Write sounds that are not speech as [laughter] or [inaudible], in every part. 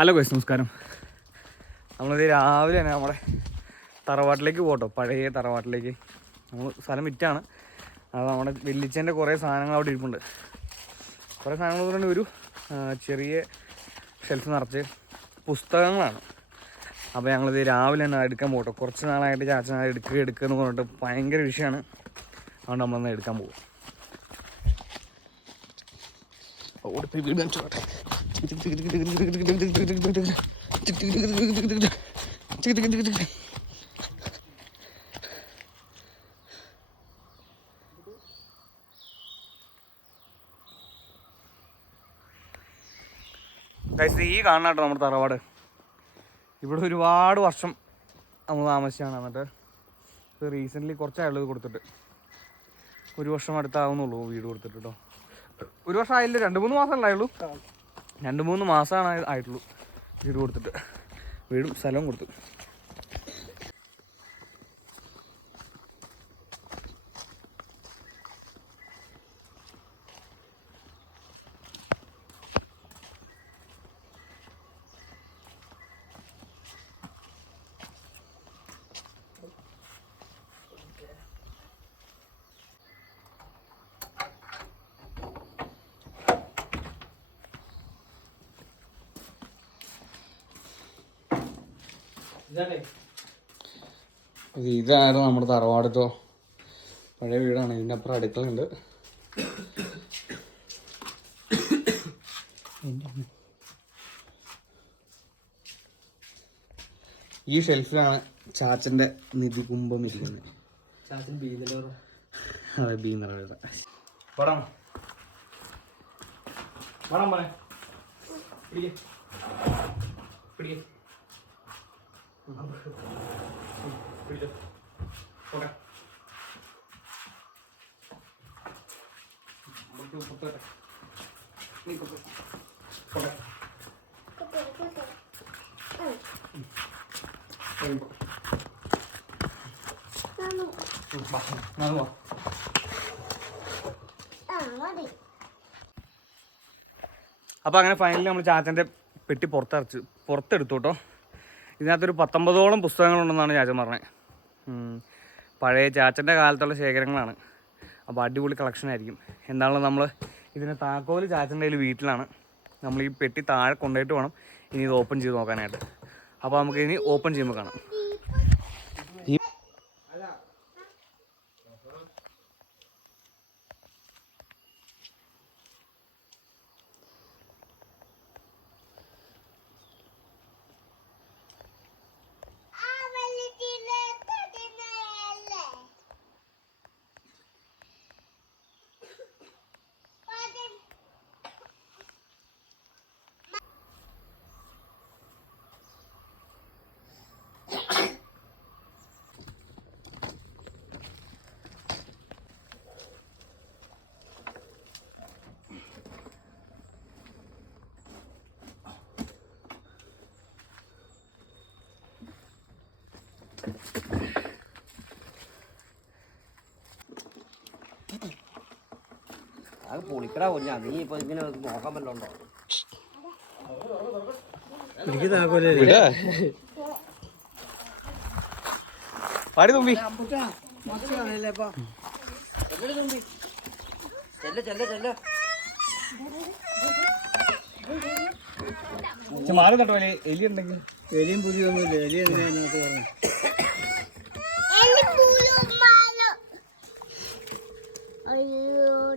Hello ഗോയ്സ് നമസ്കാരം. നമ്മളിത് രാവിലെ തന്നെ നമ്മുടെ തറവാട്ടിലേക്ക് പോട്ടോ പഴയ തറവാട്ടിലേക്ക്. നമ്മൾ സ്ഥലം വിറ്റാണ്. അത് നമ്മുടെ വെല്ലിച്ചേന്റെ കുറേ സാധനങ്ങൾ അവിടെ ഇരിപ്പുണ്ട്. കുറേ സാധനങ്ങൾ പറഞ്ഞാൽ ഒരു ചെറിയ ഷെൽഫ് നിറച്ച് പുസ്തകങ്ങളാണ്. അപ്പോൾ ഞങ്ങളിത് രാവിലെ തന്നെ എടുക്കാൻ പോട്ടോ കുറച്ച് നാളായിട്ട് ചാച്ചൻ എടുക്കുക എടുക്കുക എന്ന് പറഞ്ഞിട്ട് ഭയങ്കര വിഷയമാണ്. അതുകൊണ്ട് നമ്മളൊന്ന് എടുക്കാൻ പോകും ഓടിപ്പോയി വീട് കാണിച്ചോട്ടെ ഈ കാണാട്ടോ നമ്മുടെ തറവാട്. ഇവിടെ ഒരുപാട് വർഷം നമ്മൾ താമസിച്ചാണ് എന്നിട്ട് ഇത് റീസെന്റ്ലി കുറച്ചായുള്ളത് കൊടുത്തിട്ട്. ഒരു വർഷം അടുത്താവുന്നുള്ളൂ വീട് കൊടുത്തിട്ട് കേട്ടോ ഒരു വർഷം ആയില്ല? രണ്ട് മൂന്ന് മാസം ഉണ്ടായുള്ളൂ രണ്ട് മൂന്ന് മാസമാണ് ആയ- ആയിട്ടുള്ളൂ വീട് കൊടുത്തിട്ട്. വീടും സ്ഥലവും കൊടുത്തു. ഇതായിരുന്നു നമ്മുടെ തറവാടത്തോ. പഴയ വീടാണ്. ഇതിന്റെ അപ്പുറം അടുക്കളുണ്ട് ഈ ഷെൽഫിലാണ് ചാച്ചന്റെ നിധി കുംഭം ഇരിക്കുന്നത് അതെ ബീന്നറ പടം. പടം പറ പിടിക്ക്. പിടിക്ക്. അപ്പോൾ അങ്ങനെ ഫൈനലി നമ്മൾ ചാച്ചന്റെ പെട്ടി പുറത്തറച്ച് പുറത്തെടുത്തു കേട്ടോ. ഇതിനകത്തൊരു പത്തൊമ്പതോളം പുസ്തകങ്ങളുണ്ടെന്നാണ് ചാച്ചൻ പറഞ്ഞത്. പഴയ ചാച്ചന്റെ കാലത്തുള്ള ശേഖരങ്ങളാണ്. അപ്പോൾ അടിപൊളി കളക്ഷൻ ആയിരിക്കും. എന്താണല്ലോ നമ്മൾ ഇതിന് താക്കോൽ ചാച്ചന്റെ കയ്യിൽ വീട്ടിലാണ്. നമ്മൾ ഈ പെട്ടി താഴെ കൊണ്ടുപോയിട്ട് വേണം ഇനി ഇത് ഓപ്പൺ ചെയ്ത് നോക്കാനായിട്ട്. അപ്പോൾ നമുക്ക് ഇനി ഓപ്പൺ ചെയ്യുമ്പോൾ കാണാം. അത് പൊളിക്കടാ കൊഞ്ഞാ. നീ ഇപ്പൊ ഇങ്ങനെ നോക്കാൻ പറ്റുണ്ടോ എനിക്ക് താക്കോലേ പാടി തുമ്പി. മാറി തട്ടോ എലി ഉണ്ടെങ്കിൽ. എലിയും പുലിയൊന്നുമില്ല. എലി എന്തിനാ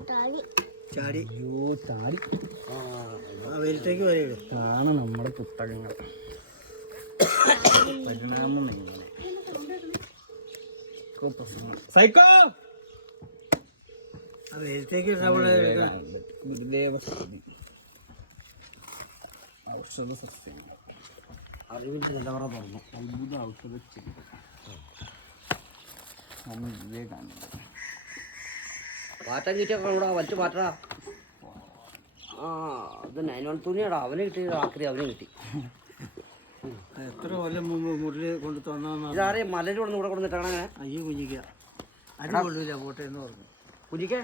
ചാടി. അയ്യോ ചാടി ഇതാണ് നമ്മുടെ പുസ്തകങ്ങൾ പരിണാമം എങ്ങനെ സൈക്കോ! ഗുരുദേവ ഔഷധ സസ്യങ്ങൾ. അറിവിന്റെ നിലവറ തുറന്നു. അത്ഭുത ഔഷധ ചെടി സ്വാമി വിവേകാനന്ദ പാറ്റം ചീറ്റൊക്കെ ഇവിടെ വലിച്ചു മാറ്റടാ ആ അത് നൈൻ വൺ തുണിയാടാ. അവന് കിട്ടി ആക്രി അവനെ കിട്ടി. എത്ര കൊല്ലം മുമ്പ് മുരളി കൊണ്ട് തന്നാ മലര് മലയിൽ ഇവിടെ ഇവിടെ കൊണ്ടിട്ടാണ് അങ്ങനെ? അയ്യോ കുഞ്ഞിക്ക. അത് കൊള്ളൂല പോട്ടെ എന്ന് പറഞ്ഞു. കുഞ്ഞിക്ക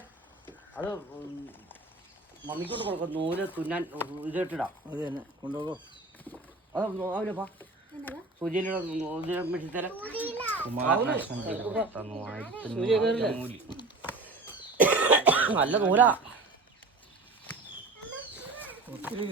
അത് മമ്മിക്കോട്ട് കൊടുക്കും. നൂൽ തുന്നാൻ ഇത് ഇട്ടിടാം. അത് തന്നെ കൊണ്ടുപോകോ അത് ആവില്ലപ്പാ പാ. സൂചിയിലൂടെ മെഷീൻ തരാം. [coughs] നല്ല നൂലാ ഒത്തിരി